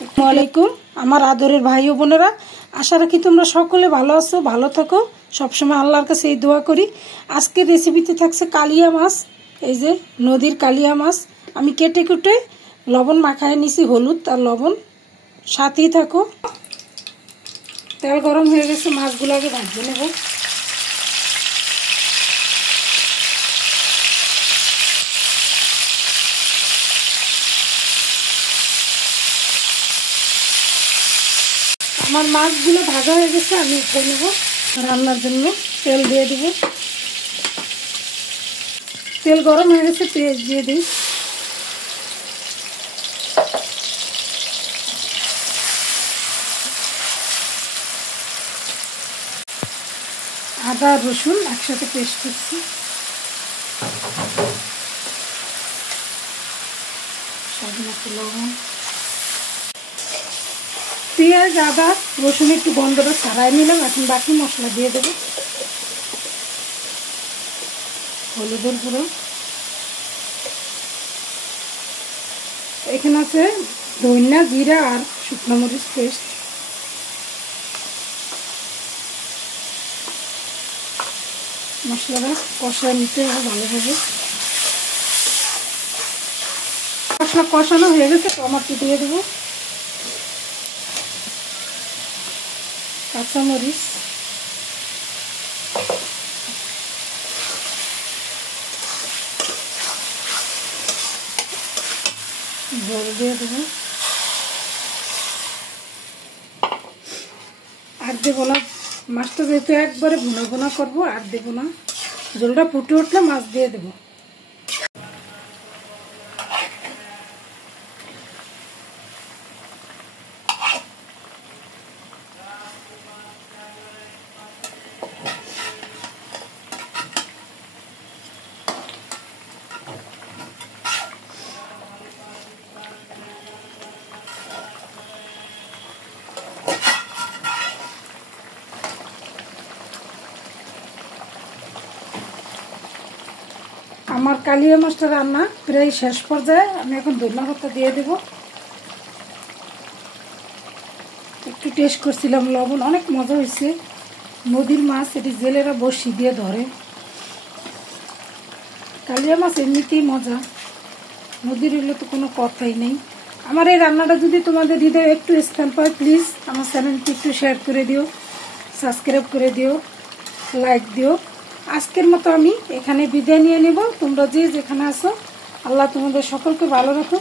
আসসালামু আলাইকুম আমার আদরের ভাই ও বোনেরা, আশা রাখি তোমরা সকলে ভালো আছো, ভালো থাকো। সবসময় আল্লাহর কাছে এই দোয়া করি। আজকের রেসিপিতে থাকছে কালিয়া মাছ। এই যে নদীর কালিয়া মাছ আমি কেটে কুটে লবণ মাখায় নিছি, হলুদ আর লবণ। সাথেই থাকো। তেল গরম হয়ে গেছে, মাছগুলোকে ভাজতে নেব। আমার মাছগুলো ভাজা হয়ে গেছে, আমি উঠে নেব। রান্নার জন্য তেল দিয়ে দেব। তেল গরম হয়ে গেছে, পেঁয়াজ দিয়ে দিই। আদা রসুন একসাথে পেস্ট করছি। লবণ, পেঁয়াজ আদা রসুন একটু গন্ধটা ছাড়াই নিলাম। এখন বাকি মশলা দিয়ে দেবো। হলুদের গুঁড়ো, এখানে আছে ধনিয়া জিরা আর শুকনো মরিচ পেস্ট। মশলাটা কষায় নিতে হবে ভালোভাবে। মশলা কষানো হয়ে গেছে, টমেটো দিয়ে দেবো, কাঁচামরিচ, ঝোল দিয়ে দেবো। আর দেবো না, মাছটা যেহেতু একবারে ভুনা ভুনা করবো, আর দেবো না। ঝোলটা ফুটে উঠলে মাছ দিয়ে দেবো। আমার কালিয়া মাছটা রান্না প্রায় শেষ পর্যায়ে। আমি এখন ধনিয়া পাতা দিয়ে দেব। একটু টেস্ট করছিলাম, লবণ, অনেক মজা হয়েছে। নদীর মাছ, এটি জেলেরা বড়শি দিয়ে ধরে। কালিয়া মাছ এমনিতেই মজা, নদীর হলে তো কোনো কথাই নেই। আমার এই রান্নাটা যদি তোমাদের হৃদয়ে একটু স্থান পায়, প্লিজ আমার চ্যানেলটি একটু শেয়ার করে দিও, সাবস্ক্রাইব করে দিও, লাইক দিও। আজকের মতো আমি এখানে বিদায় নিয়ে নেব। তোমরা যে যেখানে আছো, আল্লাহ তোমাদের সকলকে ভালো রাখো।